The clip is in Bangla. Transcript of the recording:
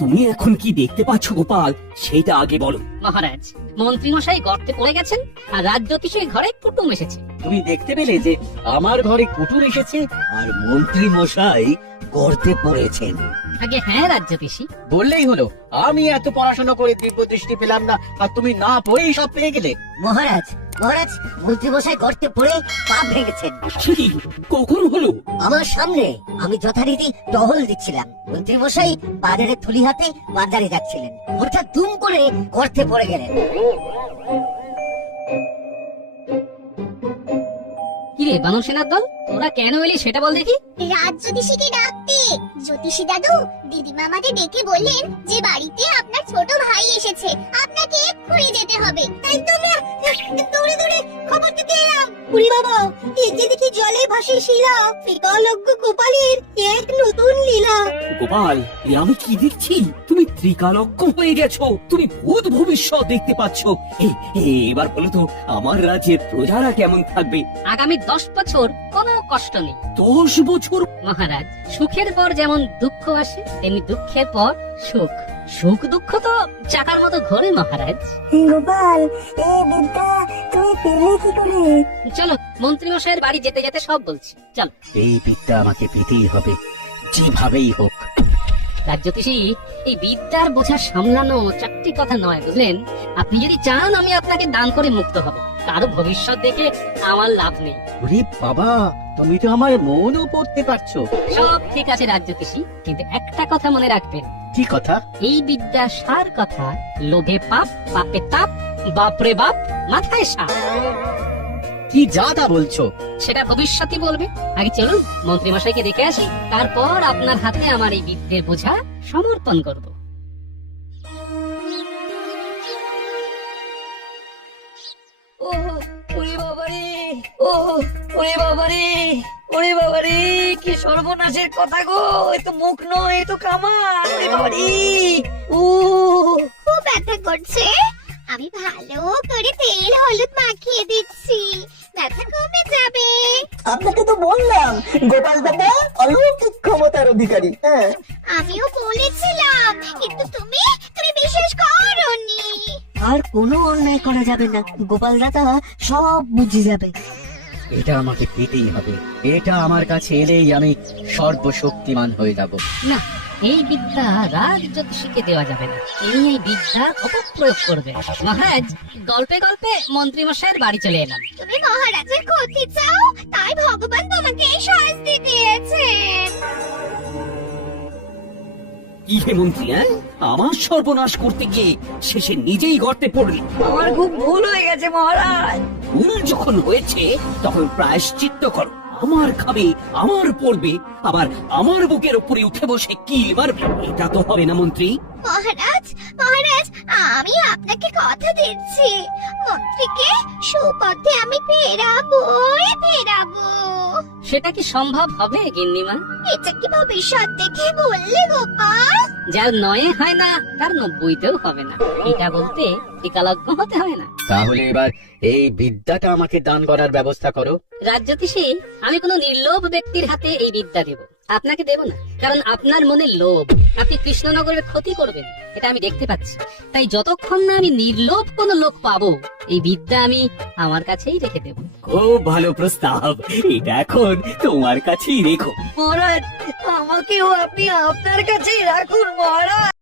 তুমি এখন কি দেখতে পাচ্ছ গোপাল? সেটা আগে বলো। মহারাজ মন্ত্রী মশাই গর্তে পড়ে গেছেন আর রাজ জ্যোতিষের ঘরে কুটুম এসেছে। তুমি দেখতে পেলে যে আমার ঘরে কুটুর এসেছে আর মন্ত্রী মশাই গর্তে পড়েছেন। আগে হ্যাঁ রাজ জ্যোতিষী বললেই হলো আমি এত পড়াশোনা করে দিব্য দৃষ্টি পেলাম না আর তুমি না পড়েই সব পেয়ে গেলে। মহারাজ মহারাজ মন্ত্রীমশাই গর্তে পড়ে পা ভেঙেছেন। কখন হলো? আমার সামনে আমি যথারীতি টহল দিচ্ছিলাম। মন্ত্রীমশাই বাজারে থলি হাতে বাজারে যাচ্ছিলেন। হঠাৎ দুম করে গর্তে পড়ে গেলেন। কিরে বানর সেনার দল তোরা কেন এলি সেটা বল দেখি। রাজ জ্যোতিষীকে ডাকতে জ্যোতিষী দাদু দিদিমা আমাকে ডেকে বললেন যে বাড়িতে আপনার ছোট ভাই এসেছে। আপনাকে এক্ষুনি যেতে হবে। তাই তো দৌড়ে দৌড়ে খবর দিতে এলাম। বাবা এই যে দেখি জলে ভাসে শিলা। বিকলজ্ঞ গোপালের এক গোপাল এ আমি কি দেখছি? তুমি ত্রিকালজ্ঞ হয়ে গেছো। তুমি ভূত ভবিষ্যৎ দেখতে পাচ্ছ। এ, এ, এবার বলো তো আমার রাজ্যের প্রজারা কেমন থাকবে? আগামী দশ বছর কোনো কষ্ট নেই। দশ বছর? মহারাজ সুখের পর যেমন দুঃখ আসে তেমনি দুঃখের পর সুখ। সুখ দুঃখ তো চাকার মতো ঘরে মহারাজ। গোপাল এই বিদ্যা তুই পেলে কি করে? চলো মন্ত্রী মশাইয়ের বাড়ি যেতে যেতে সব বলছি। চলো। এই বিদ্যা আমাকে পেতেই হবে। যেভাবেই হোক রাজ এই বিদ্যার বোঝা সামলানো চারটি কথা নয় বুঝলেন? আপনি যদি চান আমি আপনাকে দান করে মুক্ত হব। কারও ভবিষ্যৎ দেখে আমার লাভ নেই। ওরে বাবা তুমি তো আমার মনও পড়তে পারছ। সব ঠিক আছে রাজ কিন্তু একটা কথা মনে রাখবেন। কি কথা? এই বিদ্যা সার কথা লোভে পাপ পাপে তাপ বাপরে বাপ মাথায় সাপ। কি যা তা বলছো? সেটা ভবিষ্যৎই বলবে। আগে চলুন মন্ত্রী মশাইকে দেখে আসি। তারপর আপনার হাতে আমার এই বিদ্যের বোঝা সমর্পণ করব। ও ওরে বাবারে ওরে বাবারে ওরে বাবারে কি সর্বনাশের কথা গো এ তো মুখ নয় এ তো ওরে বাবারে। ও ব্যথা করছে। আমি ভালো করে তেল হলুদ মাখিয়ে দিচ্ছি। ব্যথা কমে যাবে। আপনাকে তো বললাম গোপাল দাদা অলৌকিক ক্ষমতার অধিকারী হ্যাঁ। আমিও বলেছিলাম কিন্তু তুমি তুমি বিশ্বাস করনি। আর কোনো অন্যায় করা যাবে না। গোপাল দাদা সব বুঝে যাবে। এটা আমাকে পেতেই হবে। এটা আমার কাছে এলেই আমি সর্বশক্তিমান হয়ে যাব। না এই বিদ্যা রাজ জ্যোতিষীকে দেওয়া যাবে না। এই এই বিদ্যার অপপ্রয়োগ করবে। মহারাজ গল্পে গল্পে মন্ত্রী মশাইয়ের বাড়ি চলে এলাম। তুমি মহারাজের ক্ষতি চাও তাই ভগবান তোমাকে এই শাস্তি দিয়েছেন। কি হে মন্ত্রী হ্যাঁ? আমার সর্বনাশ করতে গিয়ে শেষে নিজেই গর্তে পড়লি। আমার খুব ভুল হয়ে গেছে মহারাজ। ভুল যখন হয়েছে তখন প্রায়শ্চিত্ত করো। আমার খাবে আমার পড়বে। আবার আমার বুকের উপরে উঠে বসে কি মারবে এটা তো হবে না মন্ত্রী। মহারাজ মহারাজ আমি আপনাকে কথা দিচ্ছি। মন্ত্রীকে সুপথে আমি ফেরাবোই ফেরাবো। সেটা কি সম্ভব হবে গিন্নিমা? এটা কি ভবিষ্যৎ দেখে বললে গোপাল? যার নয়ে হয় না তার নব্বইতেও হবে না। এটা বলতে টিকালজ্ঞ হতে হয় না। তাহলে এবার এই বিদ্যাটা আমাকে দান করার ব্যবস্থা করো। রাজ্যতীষী আমি কোনো নির্লোভ ব্যক্তির হাতে এই বিদ্যা দেব। আপনাকে দেব না কারণ আপনার মনে লোভ। আপনি কৃষ্ণনগরের ক্ষতি করবেন এটা আমি দেখতে পাচ্ছি। তাই যতক্ষণ না আমি নির্লোভ কোনো লোক পাবো এই বিদ্যা আমি আমার কাছেই রেখে দেব। খুব ভালো প্রস্তাব। এটা এখন তোমার কাছেই রেখো। মহারাজ, আমাকেও আপনি আপনার কাছেই রাখুন, মহারাজ।